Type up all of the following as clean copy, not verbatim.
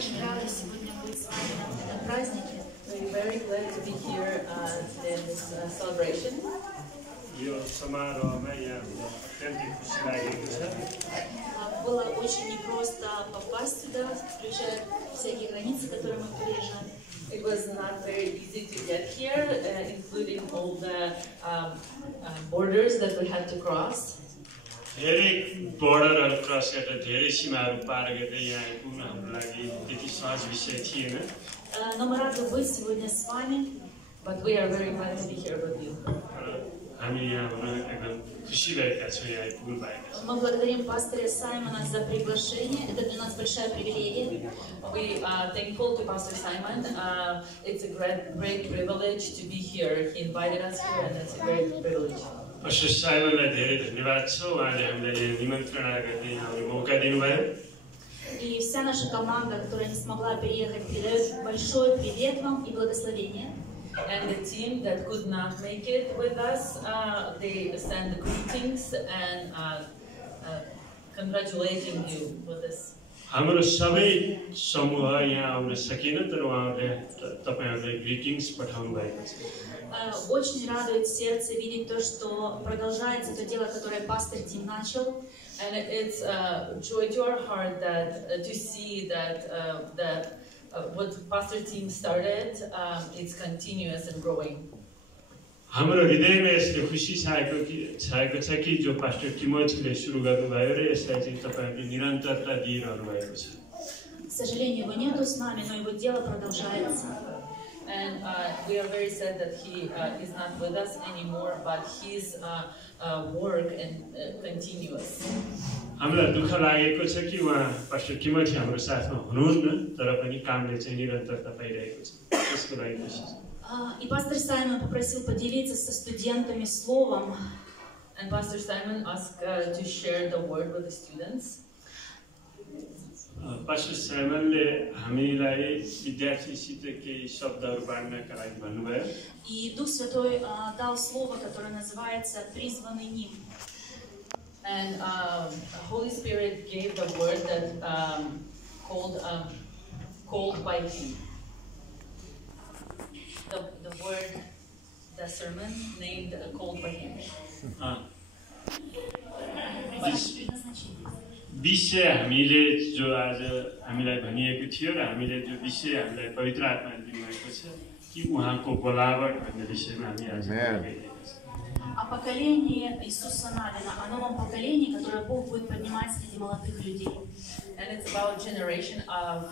очень рада сегодня быть с вами на этом празднике. We're very glad to be here in this celebration. Было очень непросто попасть сюда, включая всякие границы, которые мы переезжали. It was not very easy to get here, including all the borders that we had to cross. धेरै borderहरु cross गरेर धेरै सीमाहरु पार गर्दै यहाँ आइपुग्न हाम्रो लागि त्यति सहज विषय थिएन. Но мы рады быть сегодня с вами. But we are very glad to be here with you. हामी यहाँ हुन एकदम खुसी भएका छौं यहाँ आइपुग्नु भएका छौं. Мы благодарим пастыря Саймона за приглашение. Это для нас большая привилегия. We are thankful to Pastor Simon. It's a great privilege to be here. He invited us here, and it's a great privilege. Pastor Simonलाई धेरै धन्यवाद छ. उहाँले हामीलाई निमन्त्रणा गर्दै आउने मौका दिनुभयो. И вся наша команда, которая не смогла переехать, передает большой привет вам и благословение. And the team that could not make it with us, they send greetings and congratulating you with this. हाम्रो सबै समूह यहाँ आउन सकेन तर उहाँले तपाईहरुलाई ग्रीटिंग्स पठाउनु भएको छ. Очень радует сердце видеть то, что продолжается то дело, которое пастор Тим начал. And it's joy to our heart that to see that what Pastor Tim started, it's continuous and growing. हाम्रो हृदयमा यसले खुसी छाएको छ कि जो पास्टर टिमोथीले सुरु गर्नुभयो र यसलाई चाहिँ तपाईहरुले निरन्तरता दिइरहनु भएको छ. К сожалению, его нету с нами, но его дело продолжается. And we are very sad that he is not with us anymore, but his work and continuous. हामीलाई दुःख लागेको छ कि उहाँ पास्टर टिमोथी हाम्रो साथमा हुनुहुन्न तर पनि कामले चाहिँ निरन्तरता पाइरहेको छ. त्यसको लागि खुसी छ. И пастор Саймон попросил поделиться со студентами словом. And Pastor Simon asked to share the word with the students. Pastor साइमनले हामीलाई विद्यार्थीसित केही शब्दहरु बाँड्नका लागि भन्नुभयो. И Дух Святой дал слово, которое называется «призванный ним». And Holy Spirit gave the word that called by him. The word, the sermon named called by him. विषय हामीले जो आज हामीलाई भनिएको थियो र हामीले जो विषय हामीलाई पवित्र आत्माले दिनुभएको छ कि उहाँको बोलावट भन्ने विषयमा हामी आज बोलिरहेका छौं. О поколении Иисуса Навина, о новом поколении, которое Бог будет поднимать среди молодых людей. And it's about generation of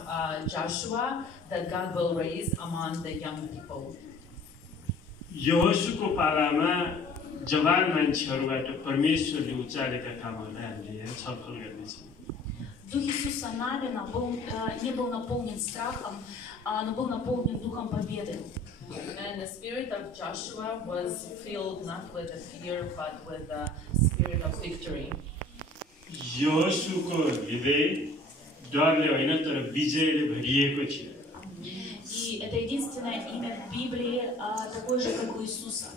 Joshua that God will raise among the young people. यहोशूको पालामा जवान मान्छेहरुबाट परमेश्वरले उचालेका कामहरुलाई हामीले यहाँ छलफल गर्नेछौं. Дух Иисуса Навина не был наполнен страхом, но был наполнен духом победы. And the spirit of Joshua was filled not with the fear but with the spirit of victory. यहोशूको हृदय डरले होइन तर विजयले भरिएको थियो. И это единственное имя в Библии, такое же, как у Иисуса.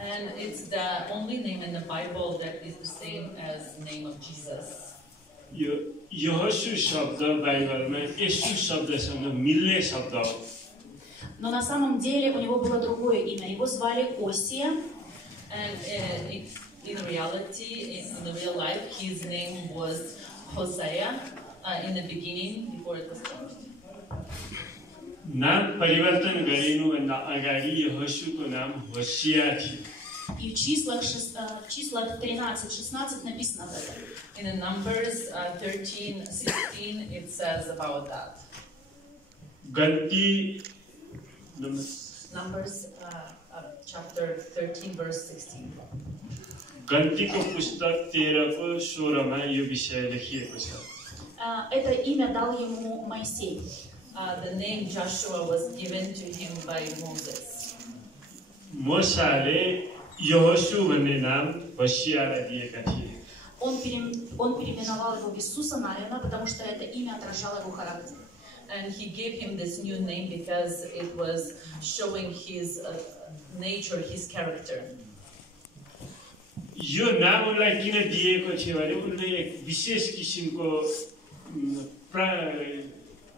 And it's the only name in the Bible that is the same as the name of Jesus. यो यहोशू शब्द बाइबलमा येशू शब्दसँग मिल्ने शब्द हो. Но на самом деле у него было другое имя. Его звали Осия. And in reality, in the real life, his name was Hosea in the beginning, before it was changed. नाम परिवर्तन गरिनुभन्दा अगाडि यहोशूको नाम होसिया थियो. И в числах 13-16 написано об этом. In the Numbers 13-16, it says about that. गन्ती Numbers chapter 13, verse 16. गन्तीको पुस्तक 13को 16 मा यो विषय लेखिएको छ. Это имя дал ему Моисей. The name Joshua was given to him by Moses. मोसाले यहोशू भन्ने नाम होसियालाई दिएका थिए. Он переименовал его в Иисуса Навина, потому что это имя отражало его характер. And he gave him this new name because it was showing his nature, his character. यो नाम उनलाई किन दिएको थियो भने उनले एक विशेष किसिमको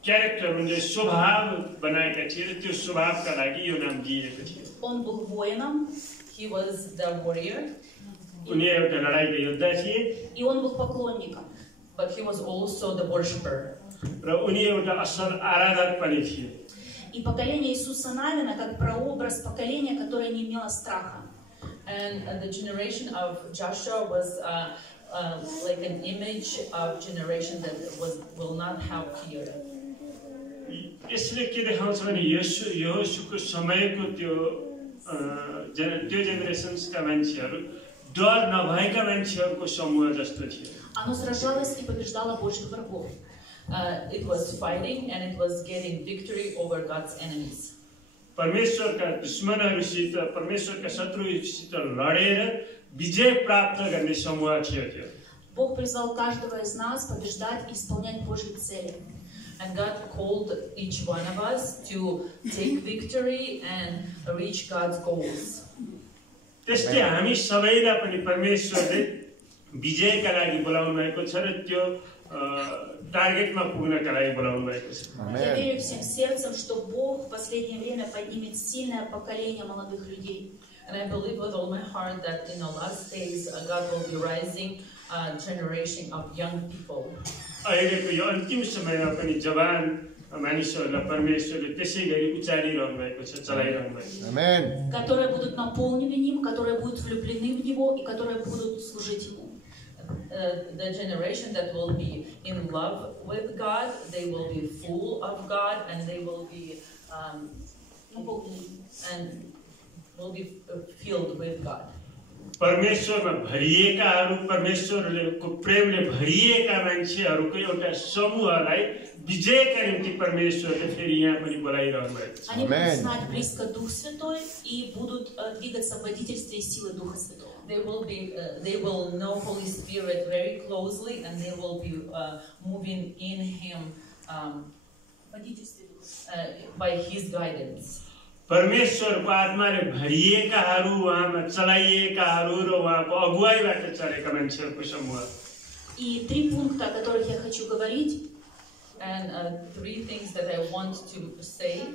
क्यारेक्टर उनले स्वभाव बनाएका थिए र त्यो स्वभावका लागि यो नाम दिएको थियो। Он был воином, He was the warrior, उनी एउटा लडाईका योद्धा थिए и он был поклонником. but he was also the worshipper. र उनी एउटा असल आराधक पनि थिए। И поколение Иисуса Навина как прообраз поколения, которое не имело страха. And the generation of Joshua was like an image of generation that will not have fear. यसले के देखाउँछ भने यहोशूको समयको त्यो जेनेरेसन्सका मान्छेहरू डर नभएका मान्छेहरूको समूह जस्तो थियो। Оно сражалось и побеждало Божьих врагов. It was fighting and it was getting victory over God's enemies. परमेश्वरका दुश्मनहरूसित परमेश्वरका शत्रुहरूसित लडेर विजय प्राप्त गर्ने समूह थियो त्यो। Бог призвал каждого из нас побеждать и исполнять Божьи цели. And God called each one of us to take victory and reach God's goals. त्यसले हामी सबैलाई पनि परमेश्वरले विजयका लागि बोलाउनु भएको छ र त्यो टार्गेटमा पुग्नका लागि बोलाउनु भएको छ। Я верю всем сердцем, что Бог в последнее время поднимет сильное поколение молодых людей. And I believe with all my heart that in the last days God will be rising a generation of young people. अहिलेको यो अन्तिम समयमा पनि जवान मानिसहरूलाई परमेश्वरले त्यसै गरी उचालिरहनु भएको छ, चलाइरहनु भएको छ। Amen. Которые будут наполнены им, которые будут влюблены в Него и которые будут служить Ему. The generation that will be in love with God, they will be full of God, and they will be filled with God. परमेश्वरमा भरिएकाहरू परमेश्वरको प्रेमले भरिएका मान्छेहरूको एउटा समूहलाई विजयका निम्ति परमेश्वरले फेरि यहाँ पनि बोलाइरहनु भएको छ। Они будут знать близко Дух Святой и будут двигаться в водительстве и силы Духа Святого. They will know Holy Spirit very closely, and they will be moving in Him by His guidance. परमेश्वरको आत्माले भरिएकाहरू उहाँमा चलाइएकाहरू र उहाँको अगुवाईबाट चलेका मान्छेहरूको समूह। И 3 пункта, о которых я хочу говорить. And 3 things that I want to say.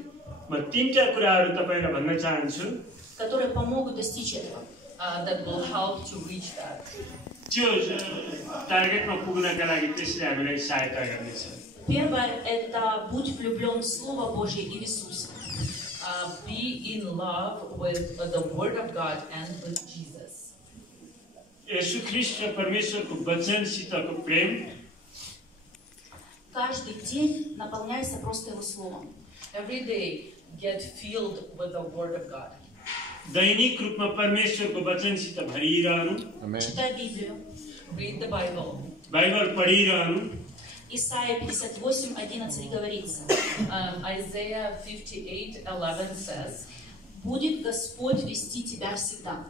म 3टा कुराहरू तपाईलाई भन्न चाहन्छु, которые помогут достичь этого. That will help to reach that. त्यो टार्गेटमा पुग्नका लागि त्यसले हामीलाई सहायता गर्नेछ। Первое это будь влюблен в Слово Божье и в Иисуса. Be in love with the Word of God and with Jesus. येशू ख्रीष्ट र परमेश्वरको वचनसितको प्रेम Каждый день наполняйся просто Его Словом. Every day get filled with the Word of God. दैनिक रूपमा परमेश्वरको वचनसित भरिरहनु, Читай Библию. Read the Bible. Bible पढिरहनु। Исайя 58:11 говорится: Isaiah 58:11 says, «Будет Господь вести тебя всегда».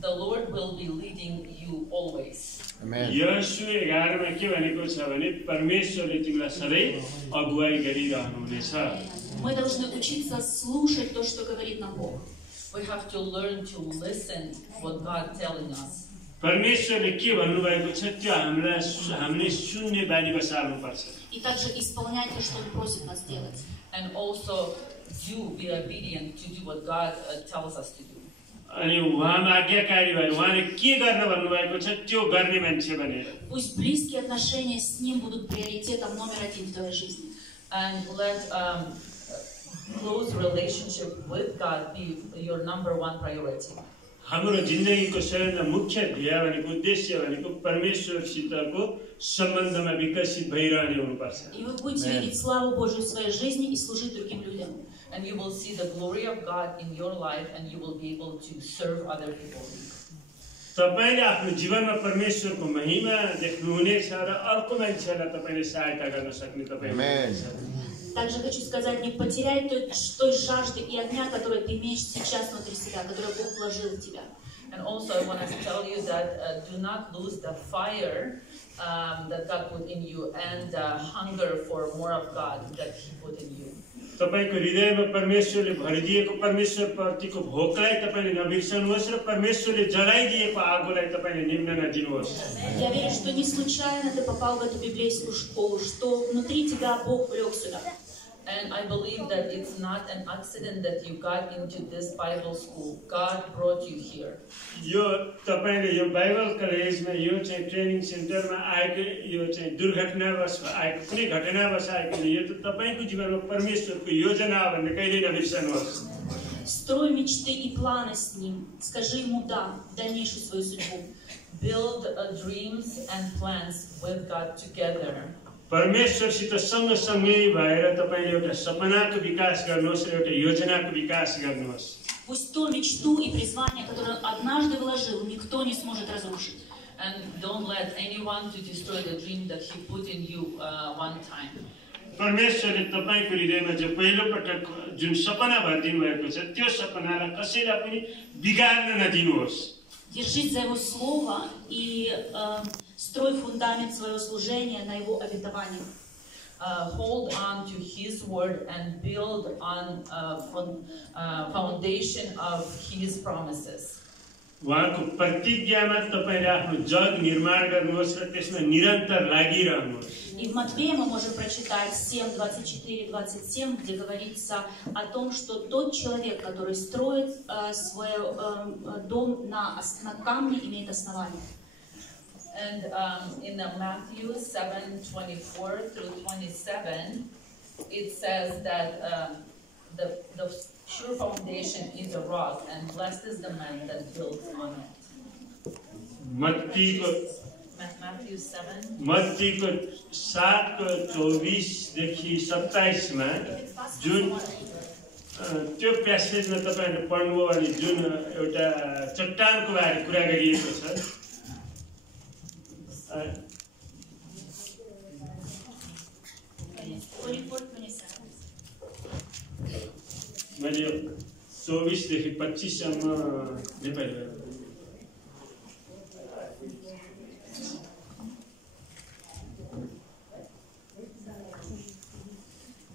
The Lord will be leading you always. Yeshu 11 मा के भनेको छ भने परमेश्वरले तिमीलाई सधैँ अगुवाई गरिरहनुहुनेछ। Мы должны учиться слушать то, что говорит нам Бог. We have to learn to listen what God telling us. परमेश्वरले के भन्नुभएको छ त्यो हामीले सुन्ने बानी बसाल्नु पर्छ। И также исполнять то, что Он просит нас делать. And also be obedient to do what God tells us to do. अनि उहाँमा आज्ञाकारी भएर उहाँले के गर्न भन्नुभएको छ त्यो गर्ने मान्छे बनेर। Пусть близкие отношения с Ним будут приоритетом номер 1 в твоей жизни. And let close relationship with God be your number 1 priority. हाम्रो जिन्दगीको सबैभन्दा मुख्य ध्येय भनेको उद्देश्य भनेको परमेश्वरसितको सम्बन्धमा विकसित भइरहने हुनुपर्छ। И вы будете видеть славу Божью в своей жизни и служить другим людям. And you will see the glory of God in your life, and you will be able to serve other people. तपाईले आफ्नो जीवनमा परमेश्वरको महिमा देख्नुहुनेछ र अर्को मान्छेलाई तपाईले सहायता गर्न सक्ने तपाईँ। Также хочу сказать, не потеряй той жажды и огня, который ты имеешь сейчас внутри себя, который Бог вложил в тебя. And also I want to tell you that do not lose the fire that God put in you and the hunger for more of God that He put in you. तपाईको हृदयमा परमेश्वरले भरिदिएको परमेश्वर प्रतिको भोकलाई तपाईले नबिर्सनुहोस् र परमेश्वरले जलाइदिएको आगोलाई तपाईले निम्न नदिनुहोस्. Я верю, что не случайно ты попал в эту библейскую школу, что внутри тебя Бог влек сюда. And I believe that it's not an accident that you got into this Bible school. God brought you here. यो तपाईले यो बाइबल कलेजमा यो चाहिँ ट्रेनिङ सेन्टरमा आएको यो चाहिँ दुर्घटनावश आएको कुनै घटनावश आएको यो त तपाईको जीवनमा परमेश्वरको योजना हो भन्ने कहिल्यै नबिर्सनुहोस्. Строй мечты и планы с Ним. Скажи Ему «да» в дальнейшую свою судьбу. Build dreams and plans with God together. परमेश्वरसित सँगसँगै भएर तपाईले एउटा सपनाको विकास गर्नुहोस् र एउटा योजनाको विकास गर्नुहोस्. Пусть ту мечту и призвание, которое однажды вложил, никто не сможет разрушить. And don't let anyone to destroy the dream that He put in you one time. परमेश्वरले तपाईको हृदयमा जो पहिलो पटक जुन सपना भरिदिनु भएको छ त्यो सपनालाई कसैलाई पनि बिगार्न नदिनुहोस्. Держись за Его Слово и строй фундамент своего служения на Его обетование. Hold on to His word and build on foundation of His promises. उहाँको प्रतिज्ञामा तपाईले आफ्नो जग निर्माण गर्नुहोस् र त्यसमा निरन्तर लागिरहनुहोस्. И в Матфея мы можем прочитать 7:24-27, где говорится о том, что тот человек, который строит свой дом на камне, имеет основание. And in Matthew 7:24-27, it says that the sure foundation is a rock, and blessed is the man that builds on it. Matthew 7. मत्तीको 7:24देखि 27 मा जुन त्यो प्यासेजमा तपाईहरुले पढ्नुभयो भने जुन एउटा चट्टानको बारे कुरा गरिएको छ. मैले 24 देखि 25 सम्म नेपाली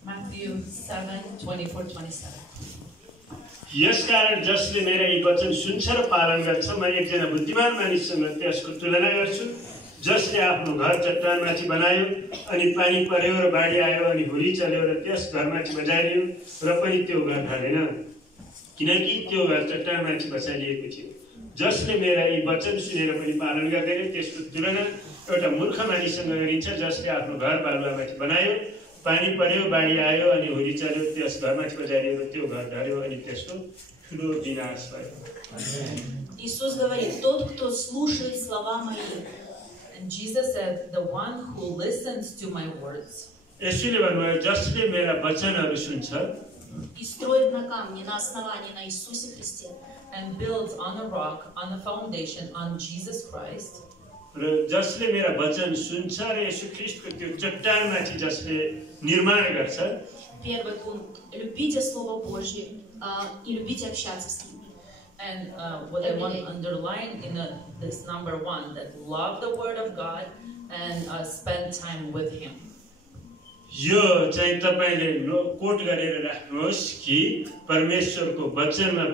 Matthew 7:24-27. यसकारण जसले मेरा यी वचन सुन्छ र पालन गर्छ म एकजना बुद्धिमान मानिससँग त्यसको तुलना गर्छु जसले आफ्नो घर चट्टानमाथि बनायो अनि पानी पर्यो र बाढी आयो अनि हुरी चल्यो र त्यस घरमाथि बजारियो र पनि त्यो घर ढलेन किनकि त्यो घर चट्टानमाथि बसालिएको थियो. जसले मेरा यी वचन सुनेर पनि पालन गर्दैन त्यसको तुलना एउटा मूर्ख मानिससँग गरिन्छ जसले आफ्नो घर बालुवामाथि बनायो पानी पर्यो बाढी आयो अनि हुरी चल्यो त्यस घरमाथि बजारियो र त्यो घर ढल्यो अनि त्यसको ठुलो विनाश भयो. Иисус говорит: тот, кто слушает слова мои. And Jesus said, the one who listens to my words. यसैले भन्नुभयो जसले मेरा वचनहरू सुन्छ И строит на камне, на основании, на Иисусе Христе. And builds on a rock, on the foundation, on Jesus Christ. र जसले मेरा वचन सुन्छ र येशू ख्रीष्टको त्यो चट्टानमाथि जसले निर्माण गर्छ. Первый пункт: любите Слово Божье и любите общаться с ним. And what I want to underline in this number 1, that love the Word of God and spend time with Him. यो चाहिँ तपाईले कोट गरेर राख्नुहोस् कि परमेश्वरको वचनमा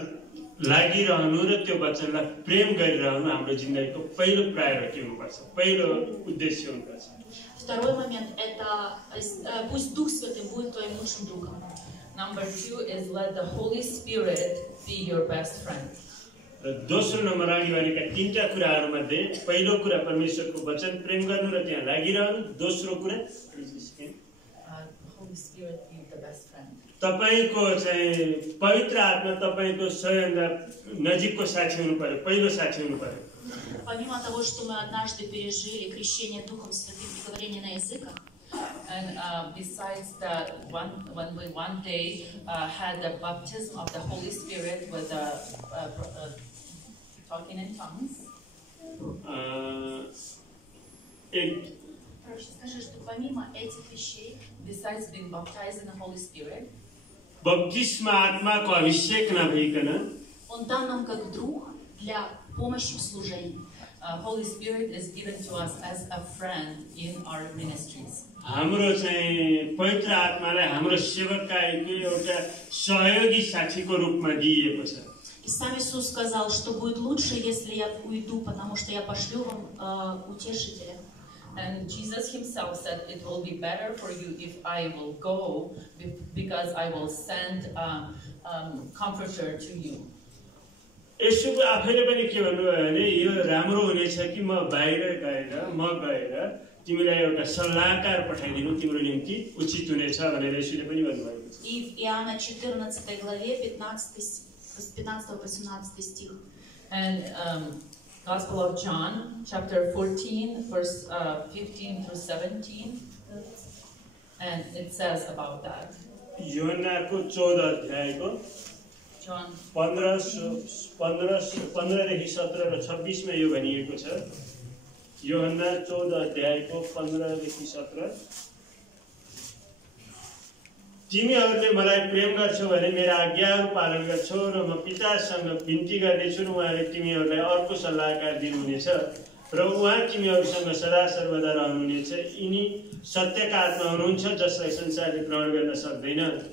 लागिरहनु र त्यो वचनलाई प्रेम गरिरहनु हाम्रो जिन्दगीको पहिलो प्रायोरिटी हुनुपर्छ, पहिलो उद्देश्य हुनुपर्छ. Второй момент — это пусть Дух Святый будет твоим лучшим другом. Number 2 is let the Holy Spirit be your best friend. दोस्रो नम्बर अगाडि भनेका तीनटा कुराहरूमध्ये पहिलो कुरा परमेश्वरको वचन प्रेम गर्नु र त्यहाँ लागिरहनु. दोस्रो कुरा Holy Spirit be the best friend. तपाईको चाहिँ पवित्र आत्मा तपाईको सबैभन्दा नजिकको साथी हुनु पर्यो, पहिलो साथी हुनु पर्यो. Помимо того, что мы однажды пережили крещение Духом Святым и говорение на языках, and besides that, when we one day had the baptism of the Holy Spirit with talking in tongues. Скажи, что помимо этих вещей, besides being baptized in the Holy Spirit, बप्तिस्मा आत्माको अभिषेक नभइकन Он дан нам как друг для помощи в служении. Holy Spirit is given to us as a friend in our ministries. हाम्रो चाहिँ पवित्र आत्मालाई हाम्रो सेवकाईको एउटा सहयोगी साथीको रूपमा दिइएको छ। И сам Иисус сказал, что будет лучше, если я уйду, потому что я пошлю вам утешителя. And Jesus himself said, it will be better for you if I will go, because I will send a comforter to you. यसोको आफैले पनि के भन्नुभयो भने यो राम्रो हुनेछ कि म गएर तिमीलाई एउटा सल्लाहकार पठाइदिनु तिम्रो निम्ति उचित हुनेछ भनेर यसोले पनि भन्नुभएको छ। И в Иоанна 14 главе 15 по 17 стих. And Gospel of John, chapter 14, verse 15 through 17, and it says about that. यूहन्नाको 14 अध्यायको John 15 देखि 17 र 26 मा यो भनिएको छ। यूहन्ना 14 अध्यायको 15 देखि 17, तिमीहरूले मलाई प्रेम गर्छौ भने मेरा आज्ञाहरू पालन गर्छौ र म पितासँग बिन्ती गर्नेछु र उहाँले तिमीहरूलाई अर्को सल्लाहकार दिनुहुनेछ र उहाँ तिमीहरूसँग सदा सर्वदा रहनुहुनेछ। यिनी सत्यका आत्मा हुनुहुन्छ जसलाई संसारले ग्रहण गर्न सक्दैन,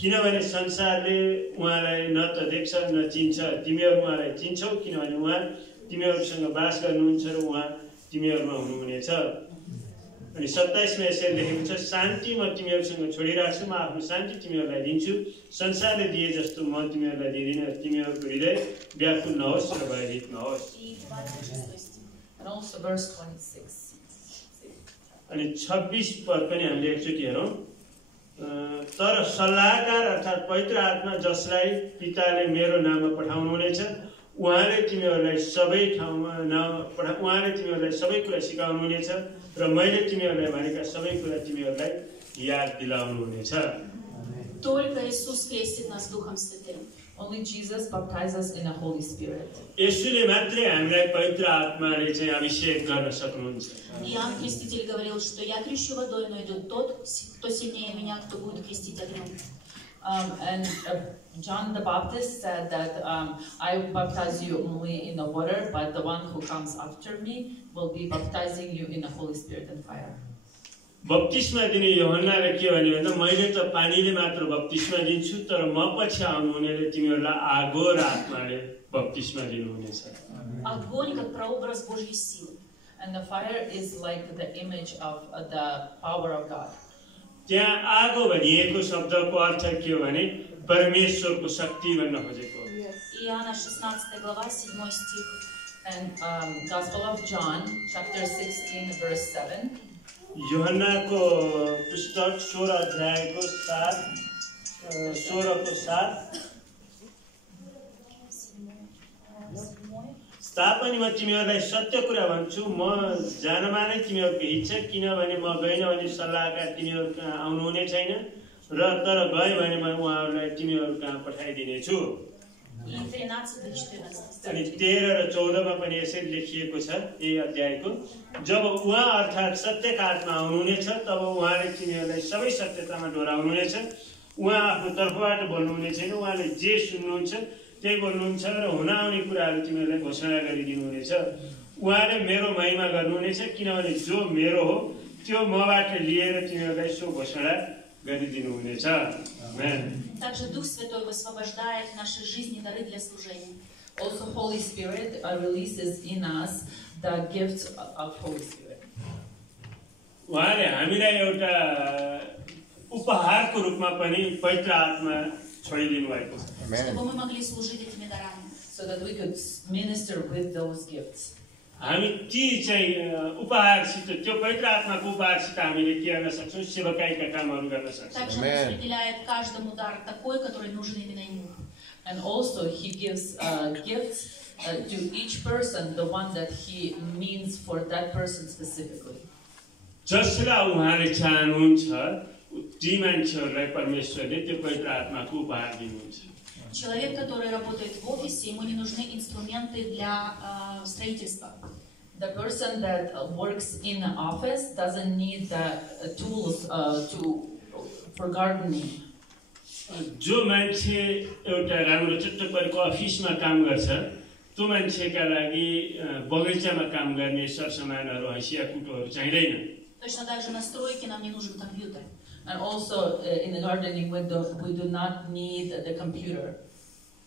किनभने संसारले उहाँलाई न त देख्छ न चिन्छ। तिमीहरू उहाँलाई चिन्छौ किनभने उहाँ तिमीहरूसँग बास गर्नुहुन्छ र उहाँ तिमीहरूमा हुनुहुनेछ। अनि 27 मा यसरी लेखेको छ, शान्ति म तिमीहरूसँग छोडिराख्छु, म आफ्नो शान्ति तिमीहरूलाई दिन्छु। संसारले दिए जस्तो म तिमीहरूलाई दिदिनँ। तिमीहरूको हृदय व्याकुल नहोस् र भयभीत नहोस्। and also verse 26. अनि 26 पद पनि हामीले एकचोटि हेरौँ। तर सल्लाहकार अर्थात् पवित्र आत्मा जसलाई पिताले मेरो नाममा पठाउनुहुनेछ, उहाँले तिमीहरूलाई सबै कुरा सिकाउनुहुनेछ र मैले तिमीहरूलाई भनेका सबै कुरा तिमीहरूलाई याद दिलाउनुहुनेछ। Только Иисус крестит нас Духом Святым. Only Jesus baptizes us in the Holy Spirit. यसुले मात्रै हामीलाई पवित्र आत्माले चाहिँ अभिषेक गर्न सक्नुहुन्छ। Иоанн Креститель говорил, что я крещу водой, но идет тот, кто сильнее меня, кто будет крестить огнем. And John the Baptist said that I baptize you only in the water, but the one who comes after me will be baptizing you in the Holy Spirit and fire. बप्तिस्मा दिने यूहन्नाले के भन्यो भन्दा मैले त पानीले मात्र बप्तिस्मा दिन्छु, तर म पछि आउनुहुनेले तिमीहरूलाई आगो र आत्माले बप्तिस्मा दिनुहुनेछ। Огонь как прообраз Божьей силы. And the fire is like the image of the power of God. त्यहाँ आगो भनिएको शब्दको अर्थ के हो भने परमेश्वरको शक्ति भन्न खोजेको। Иоанна 16 глава 7 стих. And Gospel of John, chapter 16, verse 7. यूहन्नाको पुस्तक 16 अध्यायको 16 को 7, तापनि म तिमीहरूलाई सत्य कुरा भन्छु, म जानमा नै तिमीहरूको इच्छा, किनभने म गएन भने सल्लाहकार तिमीहरू कहाँ आउनुहुने छैन, र तर गए भने म उहाँहरूलाई तिमीहरू कहाँ पठाइदिनेछु। अनि 13 र 14 मा पनि यसरी लेखिएको छ यही अध्यायको, जब उहाँ अर्थात् सत्यका आत्मा आउनुहुनेछ तब उहाँले तिमीहरूलाई सबै सत्यतामा डोराउनुहुनेछ। उहाँ आफ्नो तर्फबाट बोल्नुहुने छैन, उहाँले जे सुन्नुहुन्छ त्यही बोल्नुहुन्छ र हुन आउने कुराहरू तिमीहरूलाई घोषणा गरिदिनुहुनेछ। उहाँले मेरो महिमा गर्नुहुनेछ, किनभने जो मेरो हो त्यो मबाट लिएर तिमीहरूलाई सो घोषणा गरिदिनुहुनेछ। Также Дух Святой высвобождает в нашей жизни дары для служения. Also, Holy Spirit releases in us the gifts of Holy Spirit. उहाँले हामीलाई एउटा उपहारको रूपमा पनि पवित्र आत्मा छोडिदिनु भएको छ, чтобы мы могли служить этими дарами. So that we could minister with those gifts. हामी ती चाहिँ उपहारसित, त्यो पवित्र आत्माको उपहारसित हामीले के गर्न सक्छौँ, सेवकाईका कामहरू गर्न सक्छौँ। Также Он распределяет каждому дар такой, который нужен именно ему. And also He gives gifts to each person, the one that He means for that person specifically. जसलाई उहाँले चाहनुहुन्छ ती मान्छेहरूलाई परमेश्वरले त्यो पवित्र आत्माको उपहार दिनुहुन्छ। Человек, который работает в офисе, ему не нужны инструменты для строительства. The person that works in the office doesn't need the tools for gardening. जो मान्छे एउटा राम्रो चट्ट परेको अफिसमा काम गर्छ त्यो मान्छेका लागि बगैँचामा काम गर्ने सरसामानहरू हैसिया कुटोहरू चाहिँदैन Точно так же на стройке нам не нужен компьютер. And also in the gardening we do not need the computer.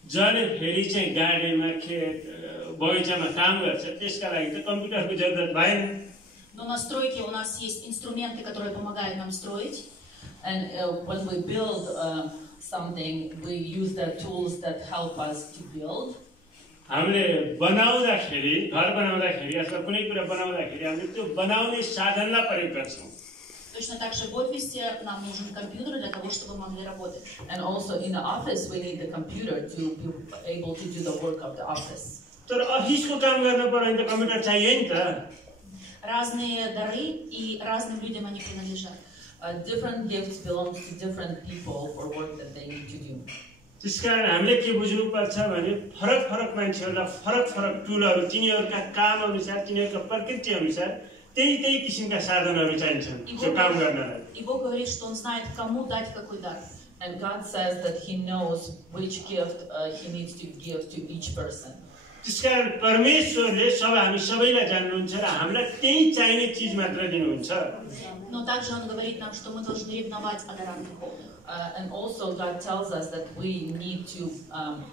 जसले फेरि चाहिँ गार्डनमा बगैँचामा काम गर्छ त्यसका लागि त कम्प्युटरको जरुरत भएन Но на стройке у нас есть инструменты, которые помогают нам строить. And when we build something, we use the tools that help us to build. हामीले बनाउँदाखेरि घर बनाउँदाखेरि अथवा कुनै कुरा बनाउँदाखेरि हामीले त्यो बनाउने साधनलाई प्रयोग गर्छौं Точно так же в офисе нам нужен компьютер для того, чтобы мы могли работать. And also in the office we need the computer to be able to do the work of the office. तर अफिसको काम गर्न पर्यो भने त कम्प्युटर चाहियो नि त Разные дары и разным людям они принадлежат. Different gifts belong to different people for work that they need to do. त्यसकारण हामीले के बुझ्नुपर्छ भने फरक फरक मान्छेहरूलाई फरक फरक टुलहरू तिनीहरूका काम अनुसार तिनीहरूका प्रकृति अनुसार त्यही किसिमका साधनहरू चाहिन्छन् त्यो काम गर्नलाई И Бог говорит, что Он знает, кому дать какой дар. And God says that He knows which gift He needs to give to each person. त्यसकारण परमेश्वरले हामी सबैलाई जान्नुहुन्छ र हामीलाई त्यही चाहिने चीज मात्र दिनुहुन्छ Но также Он говорит нам, что мы должны ревновать о дарах духовных. And also God tells us that we need to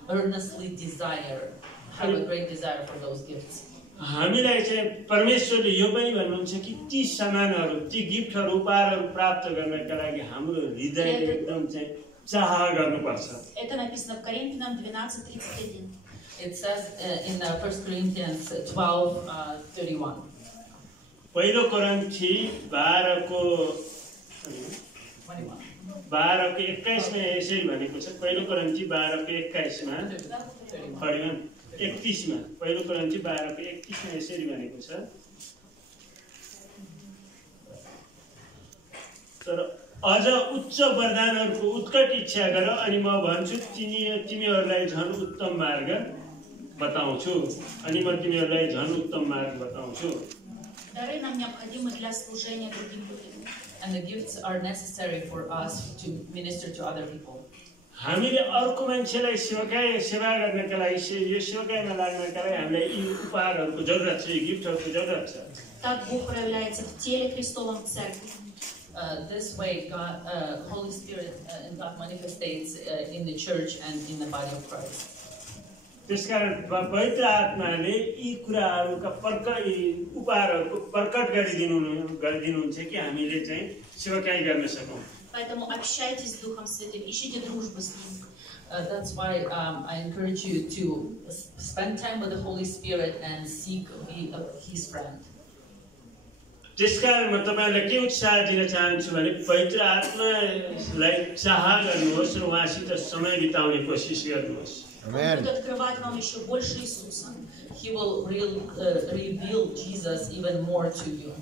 earnestly desire, have a great desire for those gifts. हामीलाई चाहिँ परमेश्वरले यो पनि भन्नुहुन्छ कि ती सामानहरू ती गिफ्टहरू उपहारहरू प्राप्त गर्नका लागि हाम्रो हृदयले एकदम चाहिँ चाह गर्नुपर्छ Это написано в Коринфянам 12:31. It says in 1 Corinthians 12:31. पहिलो कोरिन्थी 12 को 21 मा यसरी भनेको छ पहिलो कोरिन्थी 12 को 21 मा 31 मा पहिलो कोरिन्थी 12 को 31 मा यसरी भनेको छ तर अझ उच्च वरदानहरूको उत्कट इच्छा गर अनि म भन्छु तिमीहरूलाई झन् उत्तम मार्ग बताउँछु अनि म तिमीहरूलाई झन् उत्तम मार्ग बताउँछु Дары нам необходимы для служения другим людям. And the gifts are necessary for us to minister to other people. हामीले अर्को मान्छेलाई सेवा गर्नका लागि यो सेवाकाईमा लाग्नका लागि हामीलाई यी उपहारहरूको जरुरत छ यी गिफ्टहरूको जरुरत छ Так Бог проявляется в теле Христовом в церкви. This way God, Holy Spirit and God manifestates in the church and in the body of Christ. त्यसकारण पवित्र आत्माले यी कुराहरूका उपहारहरूको प्रकट गरिदिनुहुन्छ कि हामीले चाहिँ सेवाकाई गर्न सकौं Поэтому общайтесь с Духом Святым, ищите дружбу с Ним. That's why I encourage you to spend time with the Holy Spirit and seek be His friend. त्यसकारण म तपाईहरुलाई के उत्साह दिन चाहन्छु भने पवित्र आत्मालाई चाह गर्नुहोस् र उहाँसित समय बिताउने कोसिस गर्नुहोस् Он будет открывать вам еще больше Иисуса. He will reveal Jesus even more to you.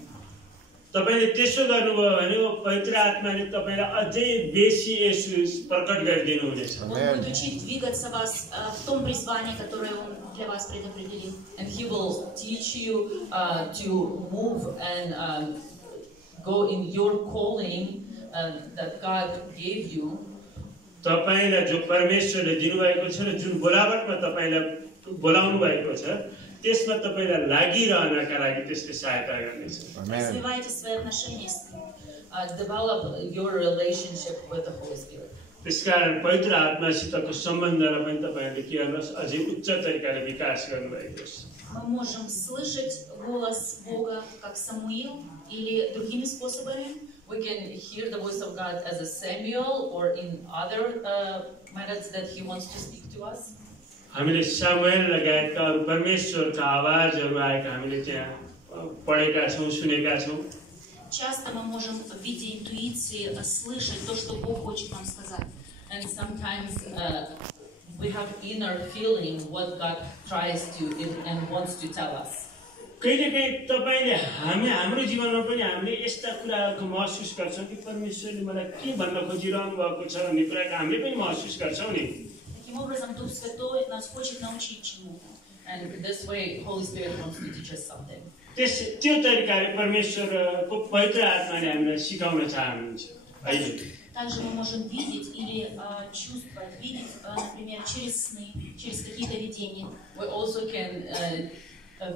तपाईले त्यसो गर्नुभयो भने पवित्र आत्माले तपाईलाई अझै बेसी येशू प्रकट गरिदिनु हुनेछ Он будет учить двигаться вас в том призвании, которое Он для вас предопределил. And He will teach you to move and go in your calling that God gave you. तपाईलाई जो परमेश्वरले दिनुभएको छ र जुन बोलावटमा तपाईलाई बोलाउनु भएको छ त्यसमा तपाईलाई लागिरहनका लागि त्यसले सहायता गर्नेछ Развивайте свои отношения с Ним. Develop your relationship with the Holy Spirit. त्यसकारण पवित्र आत्मासितको सम्बन्धलाई पनि तपाईहरुले के गर्नुहोस् अझै उच्च तरिकाले विकास गर्नुभएको छ Мы можем слышать голос Бога, как Самуил, или другими способами. We can hear the voice of God as a Samuel or in other methods that He wants to speak to us. हामीले सामुएल लगायतका अरु परमेश्वरका आवाजहरू आएका हामीले त्यहाँ पढेका छौं सुनेका छौं Часто мы можем в виде интуиции слышать то, что Бог хочет нам сказать. And sometimes we have inner feeling what God tries to and wants to tell us. कहिलेकाहीँ तपाईले हाम्रो जीवनमा पनि हामीले यस्ता कुराहरूको महसुस गर्छौं कि परमेश्वरले मलाई के भन्न खोजिरहनु भएको छ भन्ने कुराको हामीले पनि महसुस गर्छौं नि Таким образом, Дух Святой нас хочет научить чему-то. And this way, Holy Spirit wants to teach us something. त्यो तरिकाले परमेश्वरको पवित्र आत्माले हामीलाई सिकाउन चाहनुहुन्छ अहिले Также мы можем видеть или чувствовать, видеть, например, через сны, через какие-то видения. We also can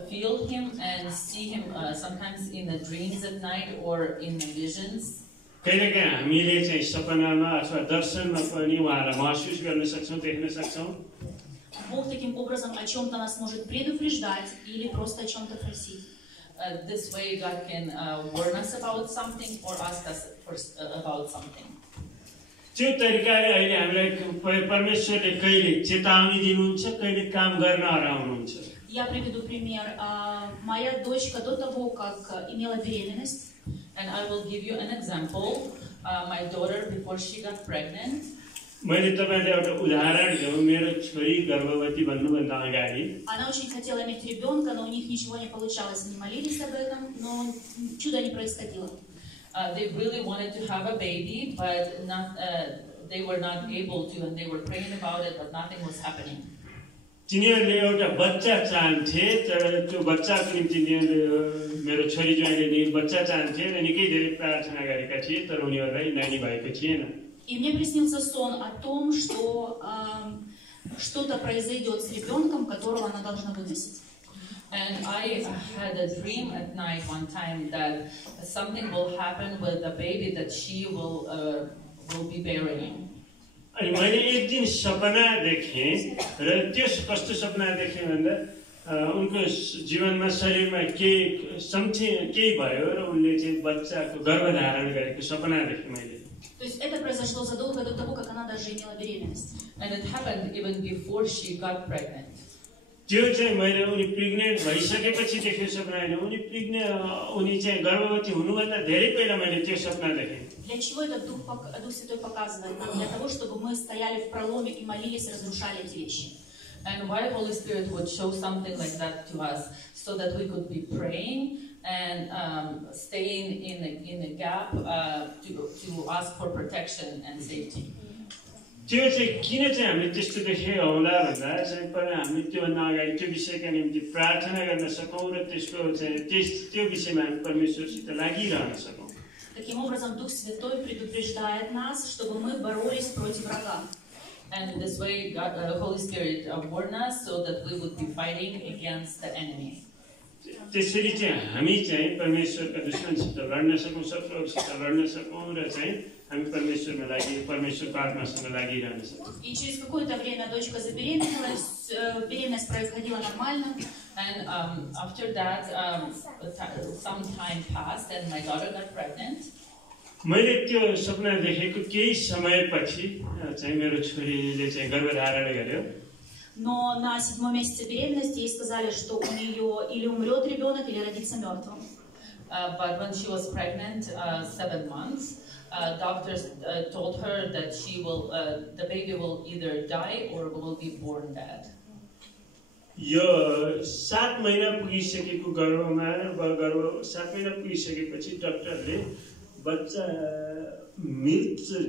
feel him and see him sometimes in the dreams at night or in the visions. कहिलेकाहीँ हामीले चाहिँ सपनामा अथवा दर्शनमा पनि उहाँलाई महसुस गर्न सक्छौँ, देख्न सक्छौँ। Бог таким образом о чем-то нас может предупреждать или просто о чем-то просить. This way God can warn us about something or ask us about something. त्यो तरिकाले अहिले हामीलाई परमेश्वरले कहिले चेतावनी दिनुहुन्छ, कहिले काम गर्न हराउनुहुन्छ। Я приведу пример. Моя дочка до того, как имела беременность, And I will give you an example. My daughter, before she got pregnant, मैले तपाईलाई एउटा उदाहरण दिउँ। मेरो छोरी गर्भवती बन्नुभन्दा अगाडि она очень хотела иметь ребенка, но у них ничего не получалось. Они молились об этом, но чудо не происходило. they really wanted to have a baby, but not. They were not able to, and they were praying about it, but nothing was happening. तिनीहरूले एउटा बच्चा चाहन्थे, तर त्यो बच्चाको निम्ति मेरो छोरी ज्वाइँले नि बच्चा चाहन्थे र निकै धेरै प्रार्थना गरेका थिए, तर उनीहरूलाई नानी भएको थिएन। И мне приснился сон о том, что что-то произойдет с ребенком, которого она должна выносить. And I had a dream at night one time that something will happen with the baby that she will be bearing. अनि मैले एक दिन सपना देखेँ र त्यस कस्तो सपना देखेँ भन्दा उनको जीवनमा शरीरमा केही भयो र उनले चाहिँ बच्चाको गर्भधारण गरेको सपना देखेँ मैले। То есть это произошло задолго до того, как она даже имела беременность. And it happened even before she got pregnant. त्यो चाहिँ मैले उनी प्रेग्नेन्ट भइसकेपछि देखेको सपना होइन, उनी चाहिँ गर्भवती हुनुभन्दा धेरै पहिला मैले त्यो सपना देखेँ। Для чего этот Дух Святой показывает нам? Для того, чтобы мы стояли в проломе и молились, разрушали эти вещи. And why Holy Spirit would show something like that to us, so that we could be praying and staying in a gap to ask for protection and safety. त्यो चाहिँ किन चाहिँ हामीले त्यस्तो देखे होला भन्दा चाहिँ पहिला हामी त्योभन्दा अगाडि त्यो विषयका निम्ति प्रार्थना गर्न सकौँ र त्यसको चाहिँ त्यो विषयमा हामी परमेश्वरसित लागिरहन सकौँ। Таким образом, Дух Святой предупреждает нас, чтобы мы боролись против врага. And this way, God, Holy Spirit warned us so that we would be fighting against the enemy. त्यसरी चाहिँ हामी चाहिँ परमेश्वरका दुश्मनसित लड्न सकौँ, शत्रुहरूसित लड्न सकौँ र चाहिँ हामी परमेश्वरमा लागि परमेश्वरको आत्मासँग लागिरहन सकौँ। И через какое-то время дочка забеременела, беременность происходила нормально. And after that, some time passed, and my daughter got pregnant. मैले त्यो सपना देखेको केही समयपछि चाहिँ मेरो छोरीले चाहिँ गर्भधारण गर्यो। Но на 7-м месяце беременности ей сказали, что у нее или умрет ребенок, или родится мертвым. But when she was pregnant, 7 months, doctors told her that the baby will either die or will be born dead. यो 7 महिना पुगिसकेको गर्भमा 7 महिना पुगिसकेपछि डाक्टरले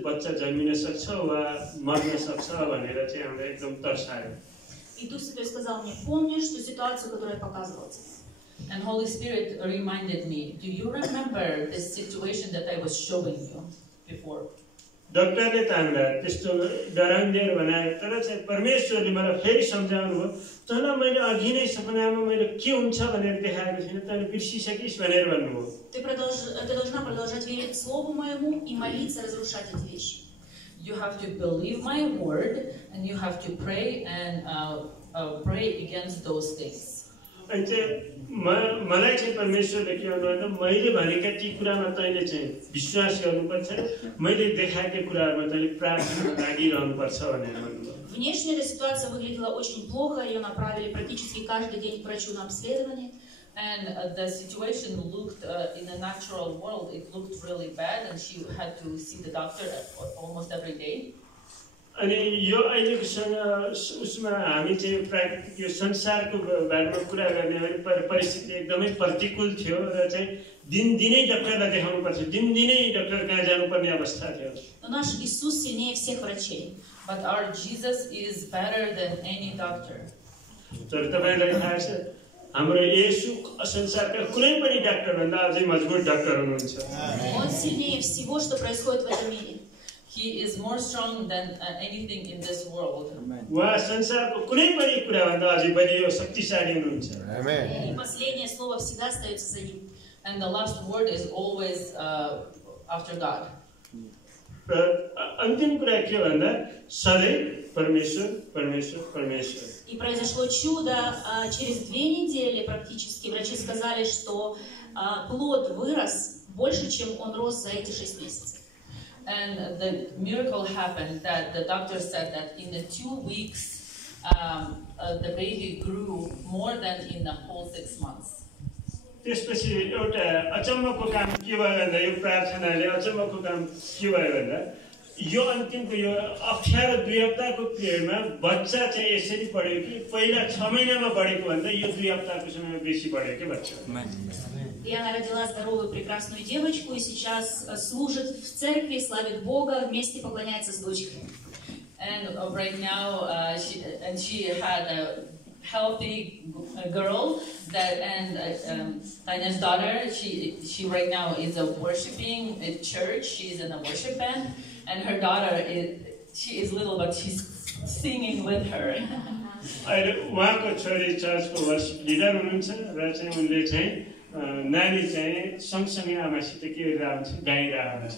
बच्चा जन्मिन सक्छ वा मर्न सक्छ भनेर चाहिँ हामीलाई एकदम तर्सायो। И Дух Святой сказал мне: помнишь ту ситуацию, которую я показывал тебе? And Holy Spirit reminded me, do you remember this situation that I was showing you before? डाक्टरले त हामीलाई त्यस्तो डराउँदै बनायो, तर चाहिँ परमेश्वरले मलाई फेरि सम्झाउनु भयो, तँलाई मैले अघि नै सपनामा मैले के हुन्छ भनेर देखाएको थिएन, तैँले बिर्सिसकिस् भनेर भन्नुभयो। Ты должна продолжать верить Слову моему и молиться, разрушать эти вещи. You have to believe my word, and you have to pray and pray against those things. अनि चाहिँ मलाई चाहिँ परमेश्वरले के भन्नुभयो, मैले भनेका ती कुरामा तैँले चाहिँ विश्वास गर्नुपर्छ, मैले देखाएका कुराहरूमा तैँले प्रार्थनामा लागिरहनुपर्छ भनेर भन्नुभयो। Внешне эта ситуация выглядела очень плохо, ее направили практически каждый день к врачу на обследование. And the situation looked, in the natural world, it looked really bad, and she had to see the doctor almost every day. अनि यो अहिलेको उसमा हामी चाहिँ प्राकृतिक यो संसारको बारेमा कुरा गर्ने भने परिस्थिति एकदमै प्रतिकूल थियो र चाहिँ दिनदिनै डाक्टरलाई देखाउनु पर्छ, दिनदिनै डाक्टर कहाँ जानुपर्ने अवस्था थियो। Но наш Иисус сильнее всех врачей. But our Jesus is better than any doctor. तर तपाईलाई थाहा छ, हाम्रो येशू संसारका कुनै पनि डाक्टर भन्दा अझै मजबुत डाक्टर हुनुहुन्छ। Он сильнее всего, что происходит в этом мире. He is more strong than anything in this world. उहाँ संसारको कुनै पनि कुराभन्दा अझै बलियो शक्तिशाली हुनुहुन्छ И последнее слово всегда остается за ним. And the last word is always after God. र अन्तिम कुरा के भन्दा सधैँ परमेश्वर परमेश्वर परमेश्वर И произошло чудо. Через 2 недели практически врачи сказали, что плод вырос больше, чем он рос за эти 6 месяцев. And the miracle happened that the doctor said that in the 2 weeks, the baby grew more than in the whole 6 months. त्यसपछि एउटा अचम्मको काम के भयो भन्दा यो प्रार्थनाले अचम्मको काम के भयो भन्दा यो अन्तिमको यो अप्ठ्यारो 2 हप्ताको पिरियडमा बच्चा चाहिँ यसरी बढ्यो कि पहिला 6 महिनामा बढेको भन्दा यो 2 हप्ताको समयमा बेसी बढ्यो के बच्चा И она родила здоровую, прекрасную девочку, и сейчас служит в церкви, славит Бога, вместе поклоняется с дочкой. And right now, she had a healthy girl and Tina's daughter. She right now is worshiping at church. She's in a worship band, and her daughter she is little, but she's singing with her. अहिले उहाँको छोरी चर्चको worship leader हुनुहुन्छ र चाहिँ उनले चाहिँ नानी चाहिँ सँगसँगै आमासित के गरिरहेको हुन्छ गाइरहेको हुन्छ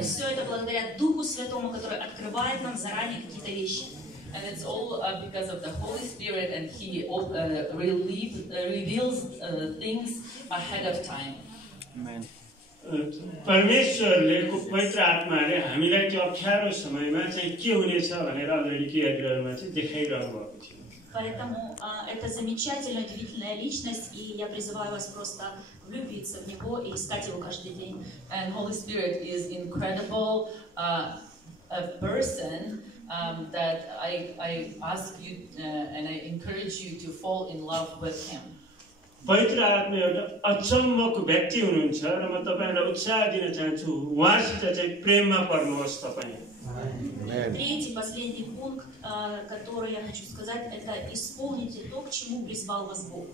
Все это благодаря Духу Святому, который открывает нам заранее какие-то вещи. And it's all because of the Holy Spirit, and He reveals things ahead of time. Amen. परमेश्वरले पवित्र आत्माले हामीलाई त्यो अप्ठ्यारो समयमा चाहिँ के हुनेछ भनेर अलरेडी क्रियाहरूमा चाहिँ देखाइरहनु भएको थियो Поэтому это замечательная, удивительная личность, и я призываю вас просто влюбиться в него и искать его каждый день. And Holy Spirit is incredible, a person that I ask you and I encourage you to fall in love with him. पवित्र आत्मा एउटा अचम्मको व्यक्ति हुनुहुन्छ र म तपाईहरुलाई उत्साह दिन चाहन्छु उहाँसित चाहिँ प्रेममा पर्नुहोस् तपाई Третий, последний пункт, который я хочу сказать, это исполните то, к чему призвал вас Бог.